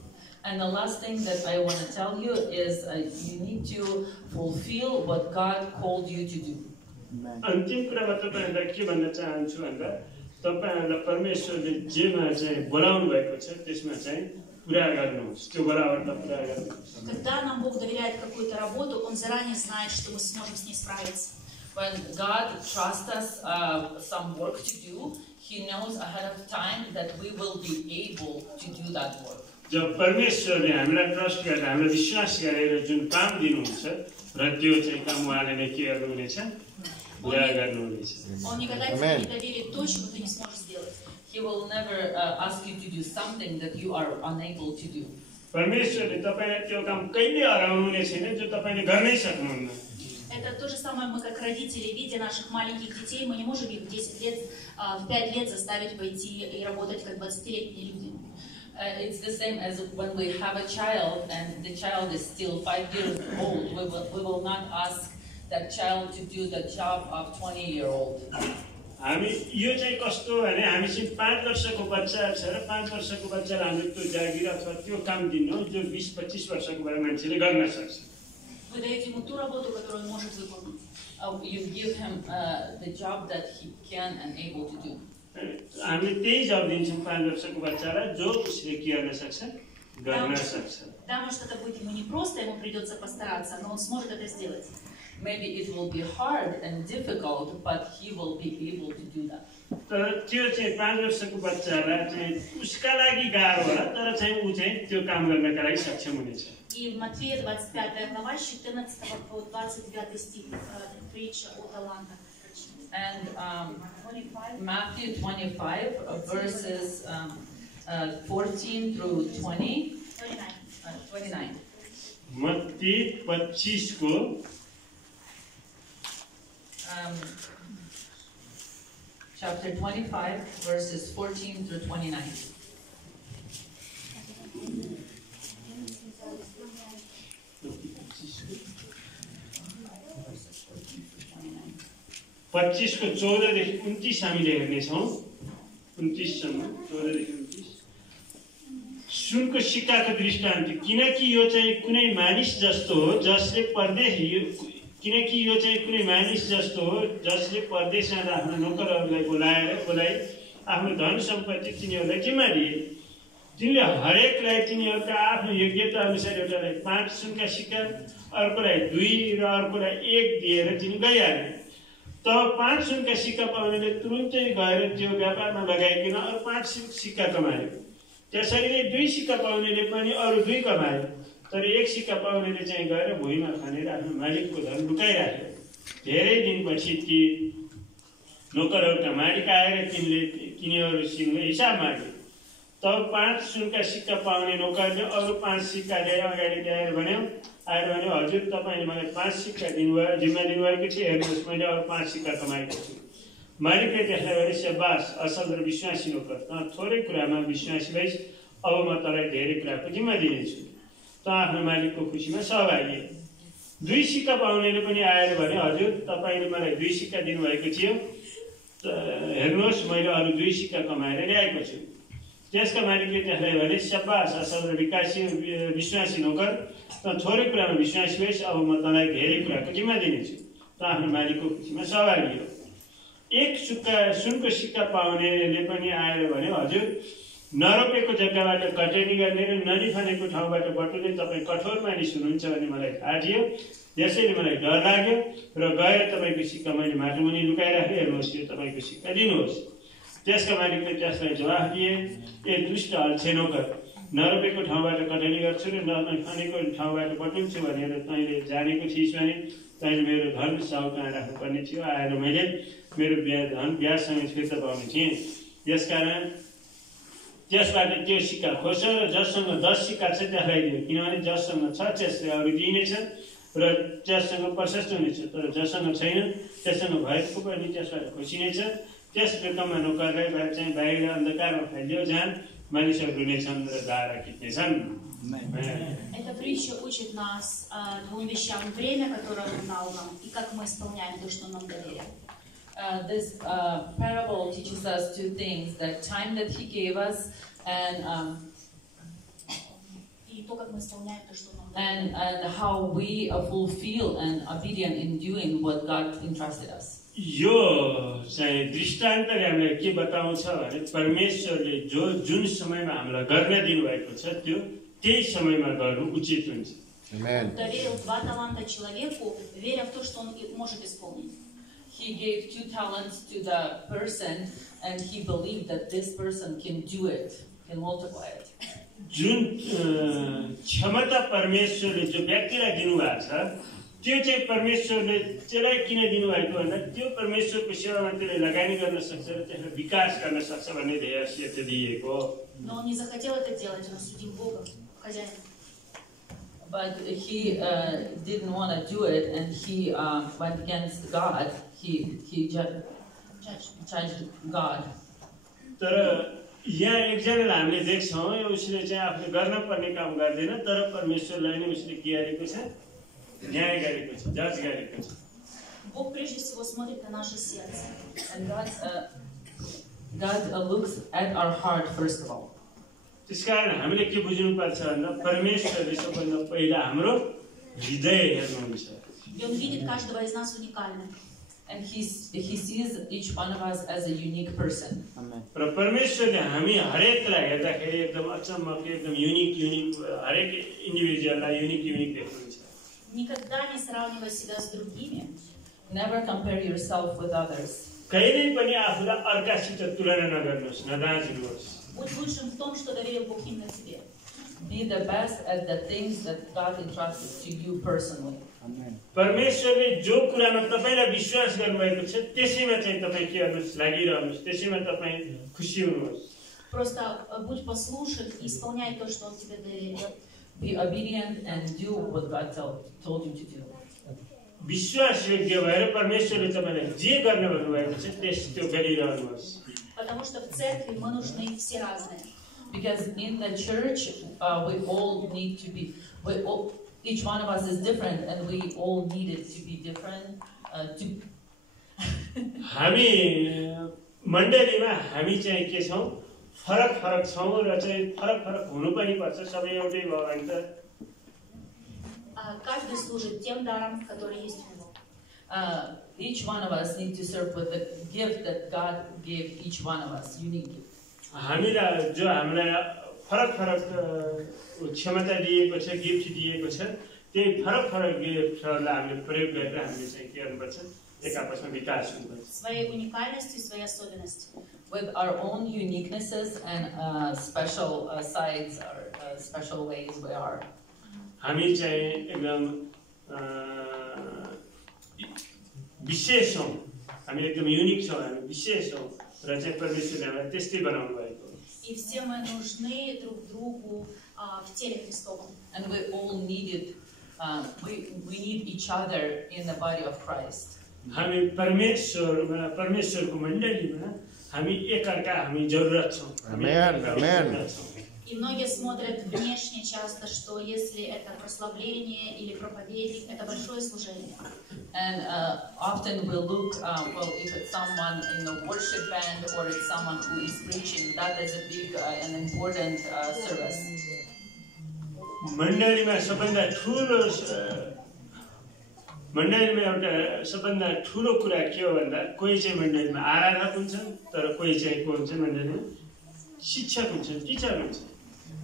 And the last thing that I want to tell you is you need to fulfill what God called you to do. अन्तिम कुरा म तपाईहरुलाई के भन्न चाहन्छु भन्दा तपाईहरुलाई परमेश्वरले जेमा चाहिँ बोलाउनु भएको छ त्यसमा चाहिँ पूरा गर्नुहोस् त्यो बराबरता पूरा गर्नुहोस् Когда нам Бог доверяет какую-то работу, Он заранее знает, что мы сможем с ней справиться. When God trusts us some work to do, He knows ahead of time that we will be able to do that work. जब परमेश्वरले हामीलाई ट्रस्ट गरेर हामीलाई विश्वास गरेर जुन काम दिनुहुन्छ र त्यो चाहिँ काम उहाँले नै के गर्नुहुनेछ पूरा गर्नुहुनेछ Он никогда тебе не доверит то, чего ты не сможешь сделать. He will never ask you to do something that you are unable to do. परमेश्वरले तपाईलाई त्यो काम कहिले हराउनुहुने छैन जो तपाईले गर्नै सक्नुहुन्न Это то же самое мы как родители, видя наших маленьких детей, мы не можем их в 10 лет, в 5 лет заставить пойти и работать как 20-летние люди. It's the same as when we have a child and the child is still 5 years old. We will not ask that child to do the job of 20-year-old. हामी यो चाहिँ कस्तो भने हामीसँग 5 वर्षको बच्चा छ र 5 वर्षको बच्चालाई हामीले त्यो जागिर अथवा त्यो काम दिनु जो 20-25 वर्षको भए मान्छेले गर्न सक्छ Вы даете ему ту работу, которую он может выполнить. You give him the job that he can and able to do. हामी त्यही जब दिन्छौँ 5 वर्षको बच्चालाई जो उसले के गर्न सक्छ गर्न सक्छ Да, может это будет ему непросто, ему придется постараться, но он сможет это сделать. Maybe it will be hard and difficult, but he will be able to do that. तर त्यो चाहिँ 5 वर्षको बच्चालाई चाहिँ उसका लागि गाह्रो होला तर चाहिँ उ चाहिँ त्यो काम गर्नका लागि सक्षम हुनेछ И в Матфея 25 глава, с 14 по 29 стих, притча о талантах. And Matthew 25, verses 14 through 29. Matthew 25 को chapter 25, verses 14 through 29. पच्चीस को 14 देखि 29 हामीले हेर्नेछौँ 29 सम्म 14 देखि 29 सुनको सिक्काको दृष्टान्त किनकि यो चाहिँ कुनै मानिस जस्तो हो जसले किनकि यो चाहिँ कुनै मानिस जस्तो हो जसले परदेशमा आफ्नो नोकरहरूलाई बोलाइ आफ्नो धन सम्पत्ति तिनीहरूलाई जिम्मा दिए। तिनले हरेकलाई तिनीहरूका आफ्नो योग्यता अनुसार एउटालाई 5 सुनका सिक्का, अर्कोलाई 2 र अर्कोलाई 1 दिएर तिनी गइहाले। तब 5 सुनका सिक्का पाउनेले तुरुन्तै गएर त्यो व्यापारमा लगाइकन अरू 5 सिक्का कमायो। त्यसरी नै 2 सिक्का पाउनेले पनि अरू 2 कमायो। तर 1 सिक्का पाउनेले चाहिँ गएर भुइँमा खनेर आफ्नो मालिकको धन लुकाइराख्यो। धेरै दिनपछि ती नोकरहरूका मालिक आएर तिनीहरूसँग हिसाब मागे। तब 5 सुनका सिक्का पाउने नोकरले अरू 5 सिक्का ल्याएर अगाडि ल्याएर भन्यो, हजुर तपाईँले मलाई 5 सिक्का दिनुभयो, जिम्मा दिनुभएको थियो, हेर्नुहोस् मैले अरू 5 सिक्का कमाएको छु। मालिकले त्यसलाई भने स्याबास असल र विश्वासी नोकर, त थोरै कुरामा विश्वासी भइस्, अब म तँलाई धेरै कुराको जिम्मा दिनेछु। त आफ्नो मालिकको खुसीमा सहभागी। 2 सिक्का पाउनेले पनि आएर भने, हजुर तपाईँले मलाई 2 सिक्का दिनुभएको थियो, हेर्नुहोस् मैले अरू 2 सिक्का कमाएर ल्याएको छु। त्यसका मालिकले त्यसलाई भने स्याबास असल र विश्वासी नोकर, त थोरै कुरामा विश्वासी भइस्, अब म तँलाई धेरै कुराको जिम्मा दिनेछु। त आफ्नो मालिकको खुसीमा सहभागी हो। 1 सुनको सिक्का पाउनेले पनि आएर भने, हजुर नरोपेको जग्गाबाट कटेनी गर्ने र ननिफानेको ठाउँबाट बटुल्ने तपाईँ कठोर मानिस हुनुहुन्छ भन्ने मलाई थाहा थियो। त्यसैले मलाई डर लाग्यो र गएर तपाईँको सिक्का मैले माटोमुनि लुकाइराखेँ, हेर्नुहोस् यो तपाईँको सिक्का दिनुहोस्। त्यसका मालिकले त्यसलाई जवाफ दिए, ए दुष्ट अल्छे नोकर, नरोपेको ठाउँबाट कटनी गर्छु र नखानेको ठाउँबाट बटुल्छु भनेर तैँले जानेको थिइस् भने तैँले मेरो धन साउ कहाँ राख्नुपर्ने थियो, आएर मैले मेरो धन ब्याजसँग फिर्ता पाउने थिएँ। यसकारण त्यसबाट त्यो सिक्का खोज्छ र जससँग 10 सिक्का छ त्यसलाई दियो, किनभने जससँग छ त्यसले अरू दिइनेछ र त्यससँग प्रशस्त हुनेछ, तर जससँग छैन त्यससँग भएको पनि त्यसबाट खोसिनेछ। त्यस बेलामा नोकरलाई चाहिँ बाहिर अन्धकारमा फैलियो जहाँ मानिसहरू रुनेछन् र दारा किट्नेछन्। Эта притча учит нас 2 вещам: время, которое Он дал нам, и как мы исполняем то, что Он нам доверил. This parable teaches us 2 things: the time that He gave us, and то, как мы исполняем то, что Он нам доверил. and how we are fulfill and obedient in doing what God entrusted us. यो चाहिँ दृष्टान्तले हामीलाई के बताउँछ भने परमेश्वरले जुन समयमा हामीलाई गर्न दिनुभएको छ त्यही समयमा गर्नु उचित हुन्छ। Доверил 2 таланта человеку, веря в то, что он может исполнить. He gave 2 talents to the person, and he believed that this person can do it, can multiply it. जुन क्षमता परमेश्वरले जो व्यक्तिलाई दिनुभएको छ त्यो चाहिँ परमेश्वरले त्यसलाई किन दिनुभएको भन्दा त्यो परमेश्वरको सेवामा त्यसले लगानी गर्न सक्छ र त्यसलाई विकास गर्न सक्छ भन्ने ध्येयसित दिएको। Но он не захотел это делать, он осудил Бога, хозяина. But he didn't want to do it, and he went against God. He judged God. तर यहाँ एकजनालाई हामीले देख्छौँ उसले चाहिँ आफूले गर्न पर्ने काम गर्दैन, तर परमेश्वरलाई नै उसले के गरेको छ, न्याय गरेको छ, जज गरेको छ। Бог прежде всего смотрит на наше сердце. And God looks at our heart first of all. त्यसकारण हामीले के बुझ्नुपर्छ भन्दा परमेश्वरले सबभन्दा पहिला हाम्रो हृदय हेर्नुहुन्छ। И Он видит каждого из нас уникальным. And he sees each one of us as a unique person. र परमेश्वरले हामी हरेकलाई हेर्दाखेरि एकदम अचम्मको एकदम युनिक हरेक इन्डिभिजुअललाई युनिक देख्नुहुन्छ। Никогда не сравнивай себя с другими. Never compare yourself with others. कहिल्यै पनि आफूलाई अर्कासित तुलना नगर्नुहोस्, नदाँच्नुहोस्। Будь лучшим в том, что доверил Бог именно тебе. Be the best at the things that God entrusted to you personally. परमेश्वरले जो कुरामा तपाईलाई विश्वास गर्नुभएको छ त्यसैमा चाहिँ तपाईँ के गर्नुहोस्, लागिरहनुहोस्, त्यसैमा तपाईँ खुसी हुनुहोस्। Просто будь послушен и исполняй то, что Он тебе доверил. Be obedient and do what God told you to do. विश्वास योग्य भएर परमेश्वरले तपाईलाई जे गर्न भन्नुभएको छ त्यो गरिरहनुहोस्। Потому что в церкви мы нужны все разные. Because in the church, we all need to be. Each one of us is different, and we all needed to be different. हामी मण्डलीमा हामी चाहिँ के छौं, फरक छौं र चाहिँ फरक हुनु पनि पर्छ। सबै एउटै भयो भने त Каждый служит тем даром, который есть у него. each one of us need to serve with the gift that God gave each one of us, unique gift. हामीलाई जो हामीलाई फरक फरक क्षमता दिएको छ गिफ्ट दिएको छ त्यही फरक फरक गिफ्टहरूलाई हामीले प्रयोग गरेर हामीले चाहिँ के गर्नुपर्छ एक आपसमा विकास हुनुपर्छ Своей уникальностью, своей особенностью. With our own uniquenesses and special sides or special ways we are. हामी चाहिँ एकदम विशेष हौँ हामी एकदम युनिक छौँ हामी विशेष हौँ र चाहिँ परमेश्वरले हामीलाई त्यस्तै बनाउनु भएको И все мы нужны друг другу в теле Христовом. And we all needed, we need each other in the body of Christ. हामी परमेश्वरको मण्डलीमा हामी एकअर्का हामी जरुरत छौँ Amen. И многие смотрят внешне часто, что если это прославление или проповедник, это большое служение. And often we'll look, well, if it's someone in a worship band or it's someone who is preaching, that is a big and important service. मण्डलीमा सबभन्दा एउटा सबभन्दा ठुलो कुरा के हो भन्दा कोही चाहिँ मण्डलीमा आराधक हुन्छन् तर कोही चाहिँ को हुन्छ मण्डलीमा शिक्षक हुन्छन् टिचर हुन्छन्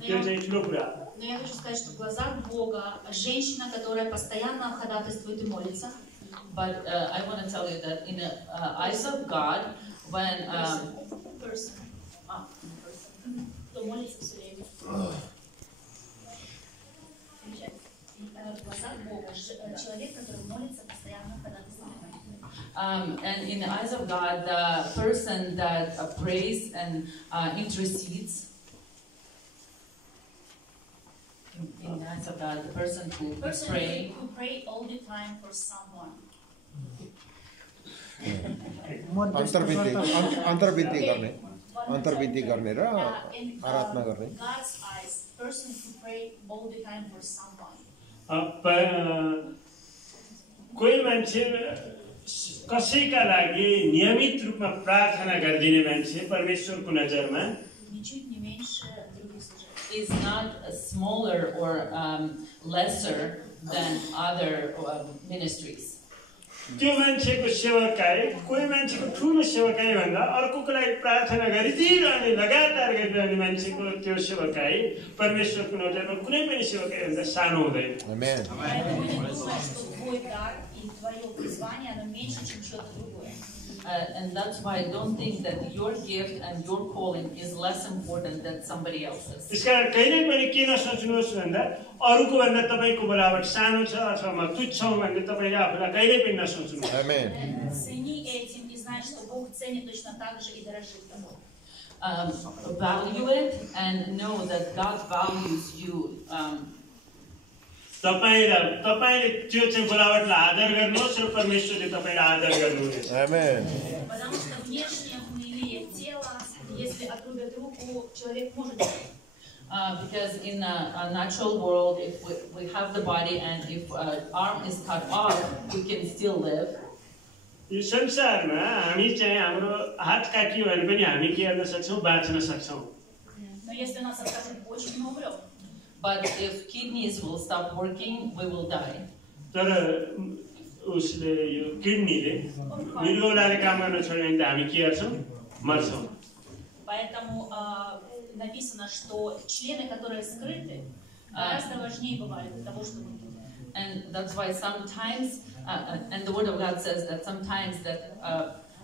त्यो चाहिँ ठुलो कुरा हो Но я хочу сказать, что в глазах Бога женщина, которая постоянно ходатайствует и молится. But I want to tell you that in the eyes of God, when Person. Кто молится все время. В глазах Бога человек, который молится, постоянно ходатайствует. and in the eyes of God, the person that prays and intercedes. In the eyes of God, the person who pray. Who pray all the time for someone. अन्तर्विधि गर्ने र आराधना गर्ने God's eyes, person who pray all the time for someone. कोही मान्छे कसैका लागि नियमित रूपमा प्रार्थना गरिदिने मान्छे परमेश्वरको नजरमा Ничуть не меньше других служителей. Is not smaller or lesser than other ministries. त्यो मान्छेको सेवकाई कोही मान्छेको ठुलो सेवकाई भन्दा अर्कोको लागि प्रार्थना गरिदिरहने लगातार गरिरहने मान्छेको त्यो सेवकाई परमेश्वरको नजरमा कुनै पनि सेवकाई भन्दा सानो हुँदैन आमेन Поэтому не думай, что твой дар и твое призвание оно меньше, чем что-то другое. And that's why I don't think that your gift and your calling is less important than somebody else's. त्यसकारण कहिले पनि के नसोच्नुहोस् भन्दा अरूको भन्दा तपाईको बोलावट सानो छ अथवा म तुच्छ हुँ भन्ने तपाईले आफूलाई कहिले पनि नसोच्नुहोस् आमेन Цени этим и знай, что Бог ценит точно так же и дорожит тобой. Value it and know that God values you. तपाईले त्यो चाहिँ बोलावटलाई आदर गर्नुहोस् र परमेश्वरले तपाईलाई आदर गर्नुहुनेछ आमेन Потому что внешне хмелие тела, если отрубят руку, человек может жить. Because in a natural world, if we have the body and if arm is cut off, we can still live. यो संसारमा हामी चाहिँ हाम्रो हात काटियो भने पनि हामी के गर्न सक्छौं बाँच्न सक्छौं Но если у нас откажут почки, мы умрем. But if kidneys will stop working, we will die. तर उसले यो किडनीले मृगौलाले काम गर्न छोड्यो भने त हामी के गर्छौं मर्छौं Поэтому написано, что члены, которые скрыты, гораздо важнее бывают для того, чтобы... And that's why sometimes, and the Word of God says that sometimes that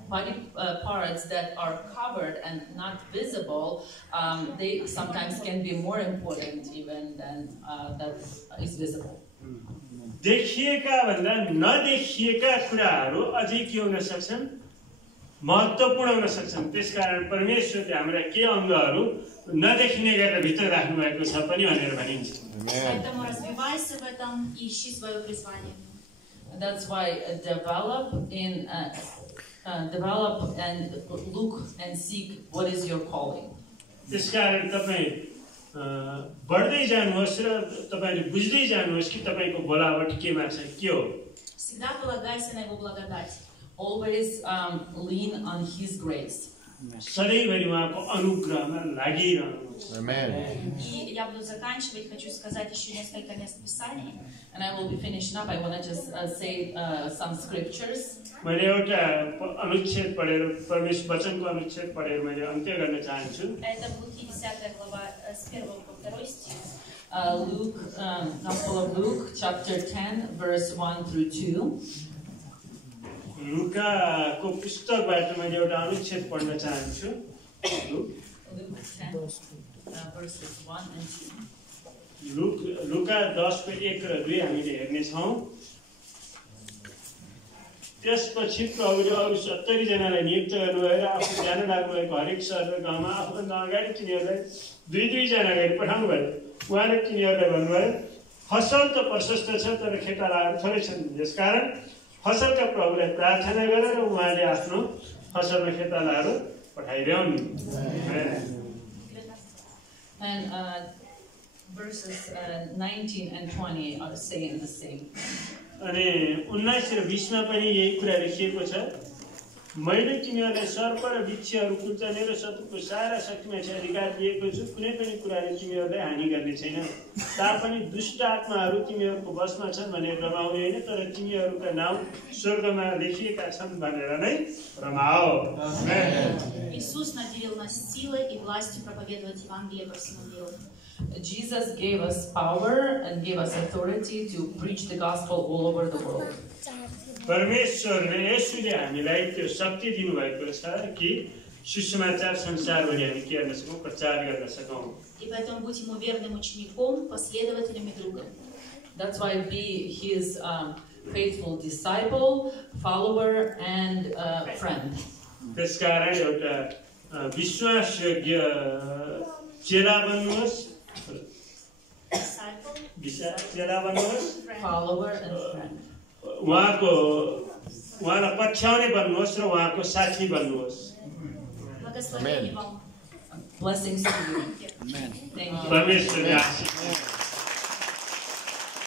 body parts that are covered and not visible, they sometimes can be more important even than that is visible. देखिएका भन्दा नदेखिएका कुराहरू अझै के हुन सक्छन् महत्त्वपूर्ण हुन सक्छन् त्यसकारण परमेश्वरले हाम्रा के अंगहरू नदेखिने गरेर भित्र राख्नु भएको छ पनि भनेर भनिन्छ Поэтому развивайся в этом и ищи свое призвание. That's why develop and look and seek what is your calling. त्यसकारण तपाई बढ्दै जानुहोस् र तपाईले बुझ्दै जानुहोस् कि तपाईको बोलावट केमा छ के हो Всегда полагайся на его благодать. Always lean on His grace. सधैँभरि उहाँको अनुग्रहमा लागिरहनुहुन्छ। Amen. И я буду заканчивать, хочу сказать еще несколько мест Писаний. And I will be finishing up. I want to just say some scriptures. मैले एउटा अनुच्छेद पढेर परमेश्वर वचनको अनुच्छेद पढेर मैले अन्त्य गर्न चाहन्छु। Это Луки 10 глава с 1 по 2 стих. Luke, Gospel of Luke, chapter 10, verse 1 through 2. लुकाको पुस्तकबाट मैले एउटा अनुच्छेद पढ्न चाहन्छु। Luke 10, verses 1 and 2. लुका 10 को 1 र 2 हामीले हेर्नेछौँ। त्यसपछि प्रभुले अरू 70 जनालाई नियुक्त गर्नुभएर आफू जान लाग्नुभएको हरेक सहर र गाउँमा आफूभन्दा अगाडि तिनीहरूलाई 2-2 जना गरी पठाउनु भयो। उहाँले तिनीहरूलाई भन्नुभयो, फसल त प्रशस्त छ तर खेतालाहरू थोरै छन्। यसकारण फसलका प्रभुलाई प्रार्थना गरेर उहाँले आफ्नो फसलमा खेतालाहरू पठाइदेऊन्। And verses 19 and 20 are saying the same. अनि 19 र 20 मा पनि यही कुरा लेखिएको छ। मैले तिमीहरूलाई सर्प र बिच्छीहरू कुल्चने र शत्रुको सारा शक्तिमाथि अधिकार दिएको छु। कुनै पनि कुराले तिमीहरूलाई हानि गर्ने छैन। तापनि दुष्ट आत्माहरू तिमीहरूको बसमा छन् भनेर रमाउने होइन, तर तिमीहरूका नाउँ स्वर्गमा लेखिएका छन् भनेर नै रमाओ। Иисус наделил нас силой и властью проповедовать Евангелие по всему миру. Jesus gave us power and gave us authority to preach the gospel all over the world. परमेश्वरले यसुले हामीलाई त्यो शक्ति दिनुभएको छ कि सुसमाचार संसारभरि हामी के गर्न सकौँ, प्रचार गर्न सकौँ। И поэтому будь ему верным учеником, последователем и другом. That's why be his faithful disciple, follower, and friend. त्यसकारण एउटा विश्वासयोग्य चेला बन्नुहोस्, चेला बन्नुहोस्, Follower and friend. उहाँलाई पछ्याउने बन्नुहोस् र उहाँको साथी बन्नुहोस्। Благословение вам. Blessings to you. Amen. Thank you. परमेश्वरले आशीष दियोस्।